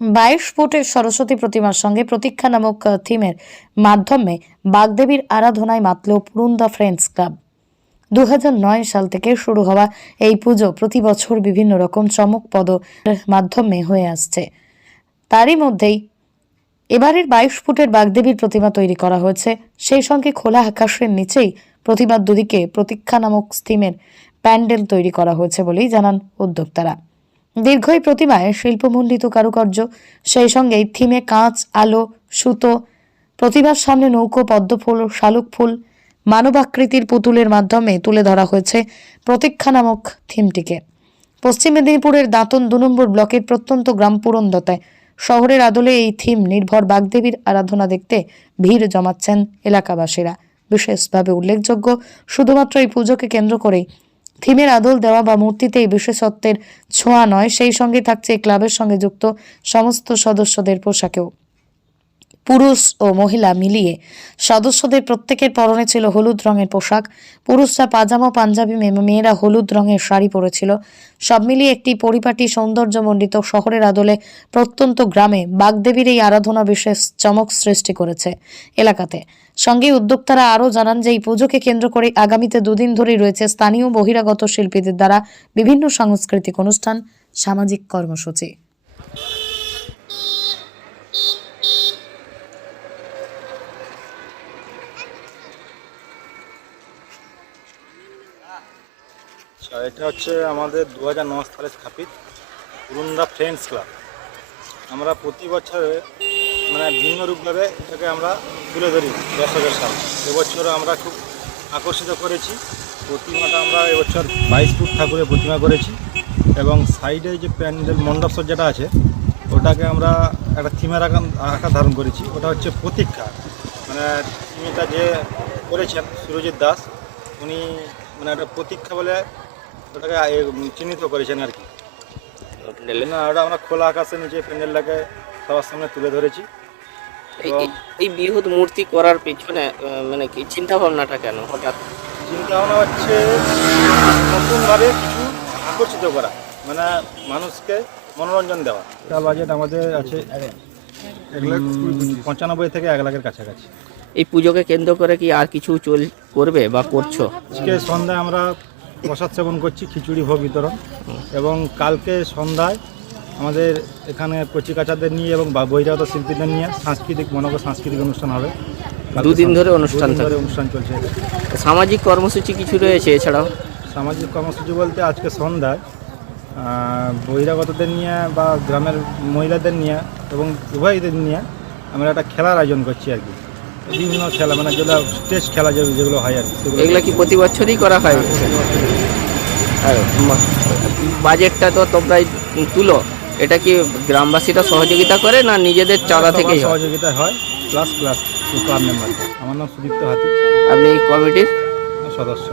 বাইশ ফুটের সরস্বতী প্রতিমার সঙ্গে প্রতীক্ষা নামক থিমের মাধ্যমে বাগদেবীর আরাধনায় মাতল পুরুন্দা ফ্রেন্ডস ক্লাব। দু সাল থেকে শুরু হওয়া এই পুজো প্রতি বছর বিভিন্ন রকম চমকপদ মাধ্যমে হয়ে আসছে। তারই মধ্যেই এবারের বাইশ ফুটের বাগদেবীর প্রতিমা তৈরি করা হয়েছে। সেই সঙ্গে খোলা আকাশের নিচেই প্রতিমার দুদিকে প্রতীক্ষা নামক থিমের প্যান্ডেল তৈরি করা হয়েছে বলেই জানান উদ্যোক্তারা। দীর্ঘ এই প্রতিমায় শিল্পমণ্ডিত কারুকার্য। সেই সঙ্গেই থিমে কাঁচ, আলো, সুতো, প্রতিমার সামনে নৌকো পদ্ম ফুল শালুক ফুল, মানবাকৃতির পুতুলের মাধ্যমে তুলে ধরা হয়েছে প্রতীক্ষা নামক থিমটিকে পশ্চিম মেদিনীপুরের দাঁতন দু নম্বর ব্লকের প্রত্যন্ত গ্রাম পুরন্দতায় শহরের আদলে এই থিম নির্ভর বাগদেবীর আরাধনা দেখতে ভিড় জমাচ্ছেন এলাকাবাসীরা। বিশেষভাবে উল্লেখযোগ্য, শুধুমাত্র এই পুজোকে কেন্দ্র করেই থিমের আদল দেওয়া বা মূর্তিতে এই বিশেষত্বের ছোঁয়া নয়, সেই সঙ্গে থাকছে ক্লাবের সঙ্গে যুক্ত সমস্ত সদস্যদের পোশাকেও। পুরুষ ও মহিলা মিলিয়ে। সদস্যদের প্রত্যেকের পরনে ছিল হলুদ রঙের পোশাক। পুরুষরা পাজামা, পাঞ্জাবি মেয়েরা হলুদ রঙের শাড়ি পরেছিল। সব মিলিয়ে একটি পরিপাটি সৌন্দর্যমণ্ডিত শহরের আদলে প্রত্যন্ত গ্রামে বাগদেবীর এই আরাধনা বিশেষ চমক সৃষ্টি করেছে এলাকাতে। সঙ্গে উদ্যোক্তারা আরও জানান যে, এই পুজোকে কেন্দ্র করে আগামীতে দুদিন ধরেই রয়েছে স্থানীয় বহিরাগত শিল্পীদের দ্বারা বিভিন্ন সাংস্কৃতিক অনুষ্ঠান, সামাজিক কর্মসূচি। আচ্ছা এটা হচ্ছে আমাদের দু হাজার ন সালে স্থাপিত পুরুন্দা ফ্রেন্ডস ক্লাব। আমরা প্রতি বছরে মানে ভিন্ন রূপভাবে এটাকে আমরা তুলে ধরি দর্শকের সামনে। এবছর আমরা খুব আকর্ষিত করেছি। প্রতিমাটা আমরা এবছর বাইশ ফুট ঠাকুরের প্রতিমা করেছি এবং সাইডে যে প্যান্ডেল মণ্ডপ সজ্জাটা আছে, ওটাকে আমরা একটা থিমের আকার আকার ধারণ করেছি। ওটা হচ্ছে প্রতীক্ষা। মানে থিমিটা যে করেছেন, সুরজিৎ দাস, উনি মানে একটা প্রতীক্ষা বলে ওটাকে চিহ্নিত করেছেন আর কি। না ওটা আমরা খোলা আকাশের নিচে প্যান্ডেলটাকে সবার সামনে তুলে ধরেছি। এই- বৃহৎ মূর্তি করার পেছনে মানে কি চিন্তা ভাবনাটা কেন হঠাৎ? চিন্তা ভাবনা হচ্ছে নতুনভাবে কিছু আকর্ষিত করা মানে মানুষকে মনোরঞ্জন দেওয়া। বাজেট আমাদের আছে এক লাখ পঁচানব্বই থেকে এক লাখের কাছাকাছি। এই পুজোকে কেন্দ্র করে কি আর কিছু চল করবে বা করছ? আজকে সন্ধ্যায় আমরা প্রসাদ সেবন করছি খিচুড়ি ভোগ বিতরণ। এবং কালকে সন্ধ্যায় আমাদের এখানে কচিকাচাদের নিয়ে এবং বা- বহিরাগত শিল্পীদের নিয়ে সাংস্কৃতিক মনোজ্ঞ সাংস্কৃতিক অনুষ্ঠান হবে। দুদিন ধরে অনুষ্ঠান ধরে। অনুষ্ঠান চলছে। সামাজিক কর্মসূচি কিছু রয়েছে এছাড়াও? সামাজিক কর্মসূচি বলতে আজকে সন্ধ্যায় বহিরাগতদের নিয়ে বা গ্রামের মহিলাদের নিয়ে এবং উভয়দের নিয়ে আমরা একটা খেলার আয়োজন করছি আর কি। বিভিন্ন খেলা মানে যেগুলো টেস্ট খেলা যেগুলো হয় আর কি সেগুলো এগুলো কি প্রতি বছরই করা হয়? আর বাজেটটা তো তোমরাই তুলো। এটা কি গ্রামবাসীরা সহযোগিতা করে না নিজেদের চাঁদা থেকে থেকেই সহযোগিতা হয় প্লাস প্লাস ক্লাব মেম্বার আমার নাম সুদীপ্ত হাতি। আপনি এই কমিটির? সদস্য।